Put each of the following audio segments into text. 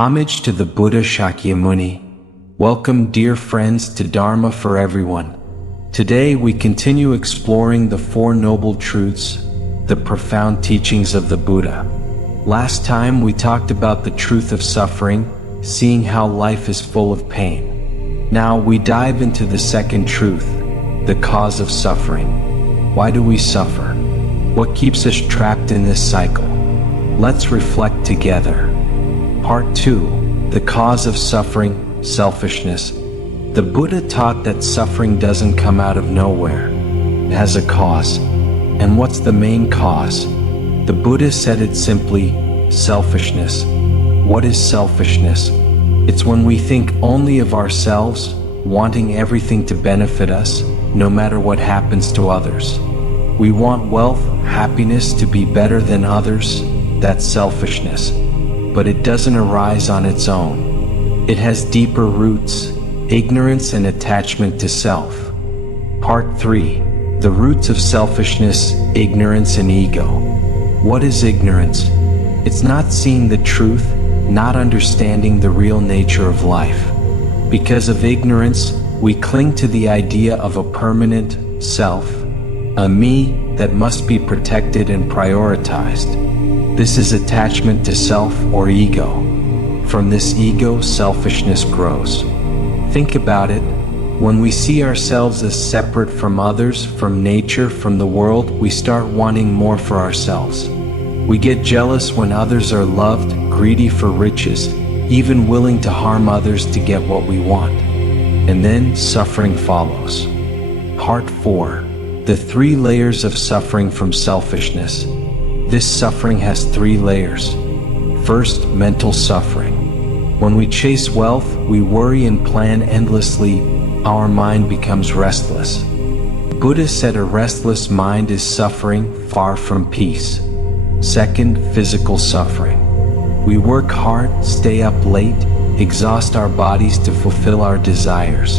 Homage to the Buddha Shakyamuni. Welcome, dear friends, to Dharma for Everyone. Today we continue exploring the Four Noble Truths, the profound teachings of the Buddha. Last time we talked about the truth of suffering, seeing how life is full of pain. Now we dive into the second truth, the cause of suffering. Why do we suffer? What keeps us trapped in this cycle? Let's reflect together. Part 2. The cause of suffering, selfishness. The Buddha taught that suffering doesn't come out of nowhere. It has a cause. And what's the main cause? The Buddha said it simply, selfishness. What is selfishness? It's when we think only of ourselves, wanting everything to benefit us, no matter what happens to others. We want wealth, happiness to be better than others. That's selfishness. But it doesn't arise on its own. It has deeper roots, ignorance and attachment to self. Part 3. The roots of selfishness, ignorance and ego. What is ignorance? It's not seeing the truth, not understanding the real nature of life. Because of ignorance, we cling to the idea of a permanent self, a me that must be protected and prioritized. This is attachment to self or ego. From this ego, selfishness grows. Think about it. When we see ourselves as separate from others, from nature, from the world, we start wanting more for ourselves. We get jealous when others are loved, greedy for riches, even willing to harm others to get what we want. And then suffering follows. Part 4. The 3 layers of suffering from selfishness. This suffering has 3 layers. First, mental suffering. When we chase wealth, we worry and plan endlessly. Our mind becomes restless. Buddha said a restless mind is suffering, far from peace. Second, physical suffering. We work hard, stay up late, exhaust our bodies to fulfill our desires.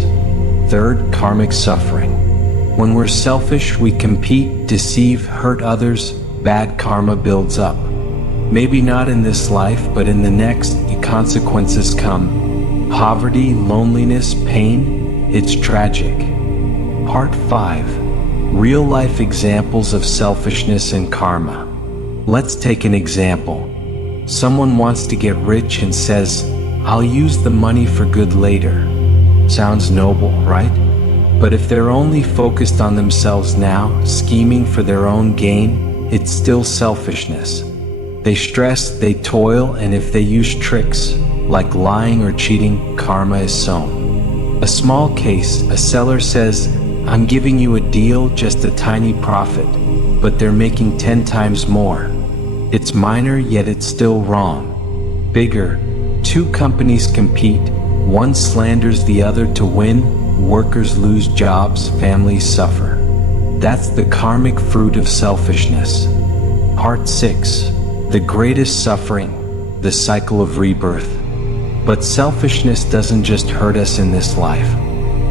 Third, karmic suffering. When we're selfish, we compete, deceive, hurt others. Bad karma builds up. Maybe not in this life, but in the next, the consequences come. Poverty, loneliness, pain. It's tragic. Part 5. Real-life examples of selfishness and karma. Let's take an example. Someone wants to get rich and says, "I'll use the money for good later." Sounds noble, right? But if they're only focused on themselves now, scheming for their own gain, it's still selfishness. They stress, they toil, and if they use tricks, like lying or cheating, karma is sown. A small case, a seller says, "I'm giving you a deal, just a tiny profit," but they're making 10 times more. It's minor, yet it's still wrong. Bigger, 2 companies compete, one slanders the other to win, workers lose jobs, families suffer. That's the karmic fruit of selfishness. Part 6. The greatest suffering, the cycle of rebirth. But selfishness doesn't just hurt us in this life.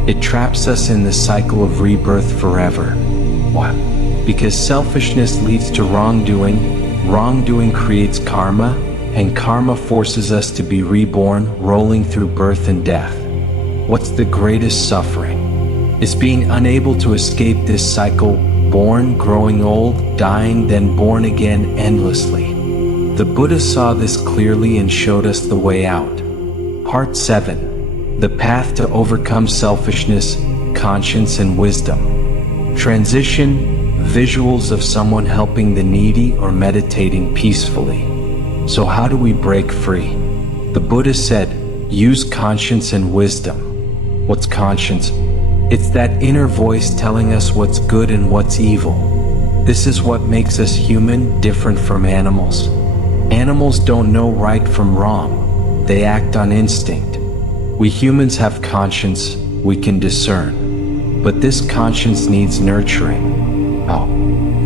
It traps us in the cycle of rebirth forever. Why? Because selfishness leads to wrongdoing, wrongdoing creates karma, and karma forces us to be reborn, rolling through birth and death. What's the greatest suffering? It's being unable to escape this cycle, born, growing old, dying, then born again endlessly. The Buddha saw this clearly and showed us the way out. Part 7. The path to overcome selfishness, conscience and wisdom. Transition, visuals of someone helping the needy or meditating peacefully. So how do we break free? The Buddha said, use conscience and wisdom. What's conscience? It's that inner voice telling us what's good and what's evil. This is what makes us human, different from animals. Animals don't know right from wrong. They act on instinct. We humans have conscience, we can discern. But this conscience needs nurturing. How?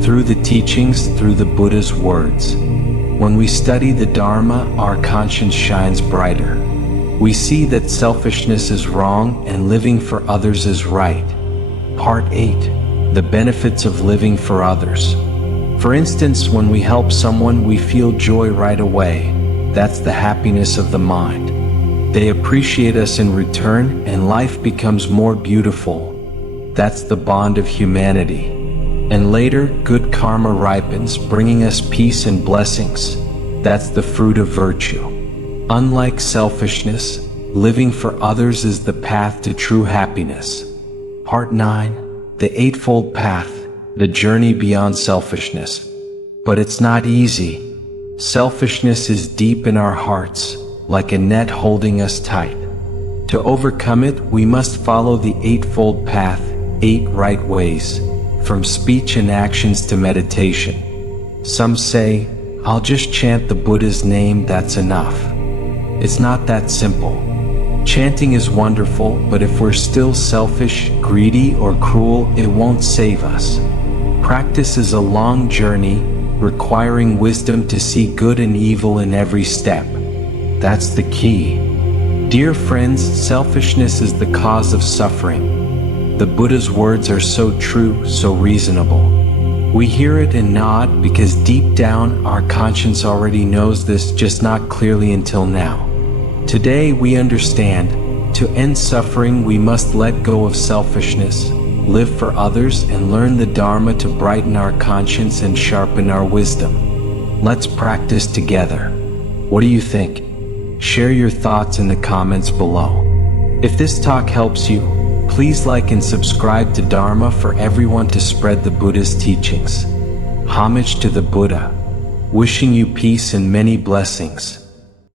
Through the teachings, through the Buddha's words. When we study the Dharma, our conscience shines brighter. We see that selfishness is wrong and living for others is right. Part 8. The benefits of living for others. For instance, when we help someone, we feel joy right away. That's the happiness of the mind. They appreciate us in return, and life becomes more beautiful. That's the bond of humanity. And later, good karma ripens, bringing us peace and blessings. That's the fruit of virtue. Unlike selfishness, living for others is the path to true happiness. Part 9. The Eightfold Path, the journey beyond selfishness. But it's not easy. Selfishness is deep in our hearts, like a net holding us tight. To overcome it, we must follow the Eightfold Path, 8 right ways, from speech and actions to meditation. Some say, "I'll just chant the Buddha's name, that's enough." It's not that simple. Chanting is wonderful, but if we're still selfish, greedy, or cruel, it won't save us. Practice is a long journey, requiring wisdom to see good and evil in every step. That's the key. Dear friends, selfishness is the cause of suffering. The Buddha's words are so true, so reasonable. We hear it and nod because deep down our conscience already knows this, just not clearly until now. Today we understand, to end suffering we must let go of selfishness, live for others, and learn the Dharma to brighten our conscience and sharpen our wisdom. Let's practice together. What do you think? Share your thoughts in the comments below. If this talk helps you, please like and subscribe to Dharma for everyone to spread the Buddha's teachings. Homage to the Buddha. Wishing you peace and many blessings.